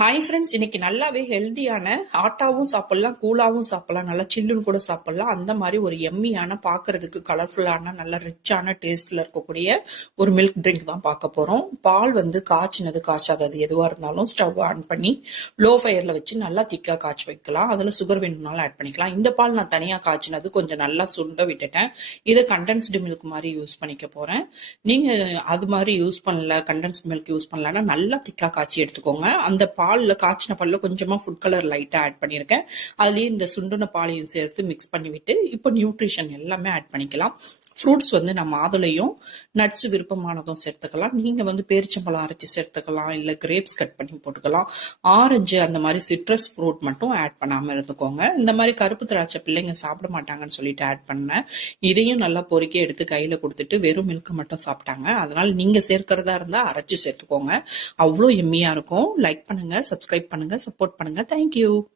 Hi friends, இன்னைக்கு நல்லாவே ஹெல்தியான ஹாட்டாவும் சாப்பிடலாம், கூலாவும் சாப்பிடலாம், நல்லா சில்லுன்னு கூட சாப்பிடலாம். அந்த மாதிரி ஒரு எம்மியான, பார்க்கறதுக்கு கலர்ஃபுல்லான, நல்ல ரிச்சான டேஸ்ட்ல இருக்கக்கூடிய ஒரு மில்க் ட்ரிங்க் தான் பார்க்க போறோம். பால் வந்து காய்ச்சினது காய்ச்சாதது எதுவா இருந்தாலும் ஸ்டவ் ஆன் பண்ணி லோ ஃபயர்ல வச்சு நல்லா திக்கா காய்ச்சி வைக்கலாம். அதுல சுகர் வேணும்னாலும் ஆட் பண்ணிக்கலாம். இந்த பால் நான் தனியா காய்ச்சினது கொஞ்சம் நல்லா சுண்ட விட்டுட்டேன். இதை கண்டென்ஸ்டு மில்க் மாதிரி யூஸ் பண்ணிக்க போறேன். நீங்க அது மாதிரி யூஸ் பண்ணல, கண்டென்ஸ்டு மில்க் யூஸ் பண்ணலன்னா நல்லா திக்கா காய்ச்சி எடுத்துக்கோங்க. அந்த பால்ல காய்ச்சின பால்ல கொஞ்சமா ஃபுட் கலர் லைட்டா ஆட் பண்ணியிருக்கேன். அதுலயே இந்த சுண்டுன பாலையும் சேர்த்து மிக்ஸ் பண்ணிவிட்டு இப்போ நியூட்ரிஷன் எல்லாமே ஆட் பண்ணிக்கலாம். ஃப்ரூட்ஸ் வந்து நான் மாதுளையும் நட்ஸ் விருப்பமானதும் சேர்த்துக்கலாம். நீங்க வந்து பேரிச்சம்பழம் அரைச்சி சேர்த்துக்கலாம், இல்ல கிரேப்ஸ் கட் பண்ணி போட்டுக்கலாம். ஆரஞ்சு அந்த மாதிரி சிட்ரஸ் ஃப்ரூட் மட்டும் ஆட் பண்ணாம இருந்துக்கோங்க. இந்த மாதிரி கருப்பு திராட்சை பிள்ளைங்க சாப்பிட மாட்டாங்கன்னு சொல்லிட்டு ஆட் பண்ணேன். இதையும் நல்லா பொறுக்கி எடுத்து கையில கொடுத்துட்டு வெறும் மில்க் மட்டும் சாப்பிட்டாங்க. அதனால நீங்க சேர்க்கிறதா இருந்தா அரைச்சு சேர்த்துக்கோங்க. அவ்வளோ எம்மியா இருக்கும். லைக் பண்ணுங்க, சப்ஸ்கிரைப் பண்ணுங்க, சப்போர்ட் பண்ணுங்க. தேங்க்யூ.